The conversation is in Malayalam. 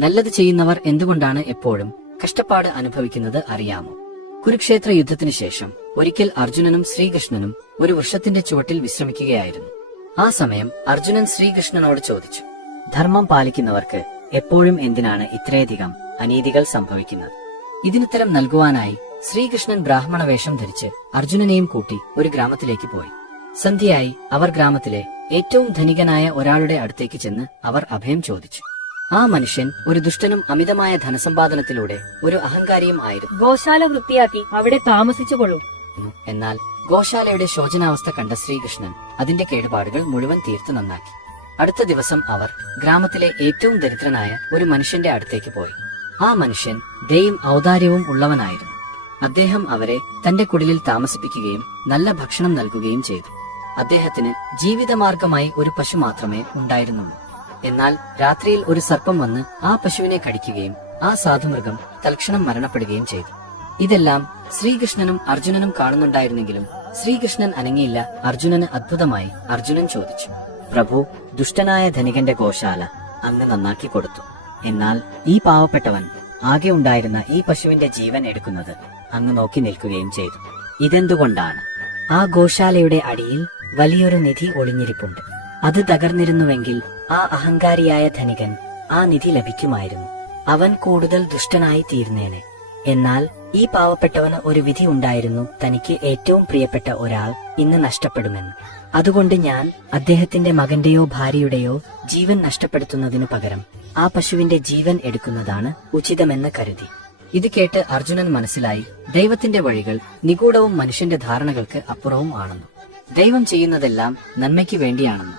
നല്ലത് ചെയ്യുന്നവർ എന്തുകൊണ്ടാണ് എപ്പോഴും കഷ്ടപ്പാട് അനുഭവിക്കുന്നത് അറിയാമോ? കുരുക്ഷേത്ര യുദ്ധത്തിനു ശേഷം ഒരിക്കൽ അർജുനനും ശ്രീകൃഷ്ണനും ഒരു വൃക്ഷത്തിന്റെ ചുവട്ടിൽ വിശ്രമിക്കുകയായിരുന്നു. ആ സമയം അർജുനൻ ശ്രീകൃഷ്ണനോട് ചോദിച്ചു, ധർമ്മം പാലിക്കുന്നവർക്ക് എപ്പോഴും എന്തിനാണ് ഇത്രയധികം അനീതികൾ സംഭവിക്കുന്നത്? ഇതിനുത്തരം നൽകുവാനായി ശ്രീകൃഷ്ണൻ ബ്രാഹ്മണ വേഷം ധരിച്ച് അർജുനനെയും കൂട്ടി ഒരു ഗ്രാമത്തിലേക്ക് പോയി. സന്ധ്യയായി അവർ ഗ്രാമത്തിലെ ഏറ്റവും ധനികനായ ഒരാളുടെ അടുത്തേക്ക് ചെന്ന് അവർ അഭയം ചോദിച്ചു. ആ മനുഷ്യൻ ഒരു ദുഷ്ടനും അമിതമായ ധനസമ്പാദനത്തിലൂടെ ഒരു അഹങ്കാരിയും ആയിരുന്നു. ഗോശാല വൃത്തിയാക്കി അവിടെ താമസിച്ചുകൊള്ളൂ. എന്നാൽ ഗോശാലയുടെ ശോചനാവസ്ഥ കണ്ട ശ്രീകൃഷ്ണൻ അതിന്റെ കേടുപാടുകൾ മുഴുവൻ തീർത്തു നന്നാക്കി. അടുത്ത ദിവസം അവർ ഗ്രാമത്തിലെ ഏറ്റവും ദരിദ്രനായ ഒരു മനുഷ്യന്റെ അടുത്തേക്ക് പോയി. ആ മനുഷ്യൻ ദയയും ഔദാര്യവും ഉള്ളവനായിരുന്നു. അദ്ദേഹം അവരെ തന്റെ കുടിലിൽ താമസിപ്പിക്കുകയും നല്ല ഭക്ഷണം നൽകുകയും ചെയ്തു. അദ്ദേഹത്തിന് ജീവിതമാർഗമായി ഒരു പശു മാത്രമേ ഉണ്ടായിരുന്നുള്ളൂ. എന്നാൽ രാത്രിയിൽ ഒരു സർപ്പം വന്ന് ആ പശുവിനെ കടിക്കുകയും ആ സാധുമൃഗം തൽക്ഷണം മരണപ്പെടുകയും ചെയ്തു. ഇതെല്ലാം ശ്രീകൃഷ്ണനും അർജുനനും കാണുന്നുണ്ടായിരുന്നെങ്കിലും ശ്രീകൃഷ്ണൻ അനങ്ങിയില്ല. അർജുനന് അത്ഭുതമായി. അർജുനൻ ചോദിച്ചു, പ്രഭു, ദുഷ്ടനായ ധനികന്റെ ഗോശാല അങ്ങ് നന്നാക്കി കൊടുത്തു. എന്നാൽ ഈ പാവപ്പെട്ടവൻ ആകെ ഉണ്ടായിരുന്ന ഈ പശുവിന്റെ ജീവൻ എടുക്കുന്നത് അങ്ങ് നോക്കി നിൽക്കുകയും ചെയ്തു. ഇതെന്തുകൊണ്ടാണ്? ആ ഗോശാലയുടെ അടിയിൽ വലിയൊരു നിധി ഒളിഞ്ഞിരിപ്പുണ്ട്. അത് തകർന്നിരുന്നുവെങ്കിൽ ആ അഹങ്കാരിയായ ധനികൻ ആ നിധി ലഭിക്കുമായിരുന്നു. അവൻ കൂടുതൽ ദുഷ്ടനായി തീർന്നേനെ. എന്നാൽ ഈ പാവപ്പെട്ടവന് ഒരു വിധി ഉണ്ടായിരുന്നു. തനിക്ക് ഏറ്റവും പ്രിയപ്പെട്ട ഒരാൾ ഇന്ന് നഷ്ടപ്പെടുമെന്ന്. അതുകൊണ്ട് ഞാൻ അദ്ദേഹത്തിന്റെ മകന്റെയോ ഭാര്യയുടെയോ ജീവൻ നഷ്ടപ്പെടുത്തുന്നതിനു പകരം ആ പശുവിന്റെ ജീവൻ എടുക്കുന്നതാണ് ഉചിതമെന്ന് കരുതി. ഇത് കേട്ട് അർജുനൻ മനസ്സിലായി, ദൈവത്തിന്റെ വഴികൾ നിഗൂഢവും മനുഷ്യന്റെ ധാരണകൾക്ക് അപ്പുറവും ആണെന്നും ദൈവം ചെയ്യുന്നതെല്ലാം നന്മയ്ക്ക് വേണ്ടിയാണെന്നും.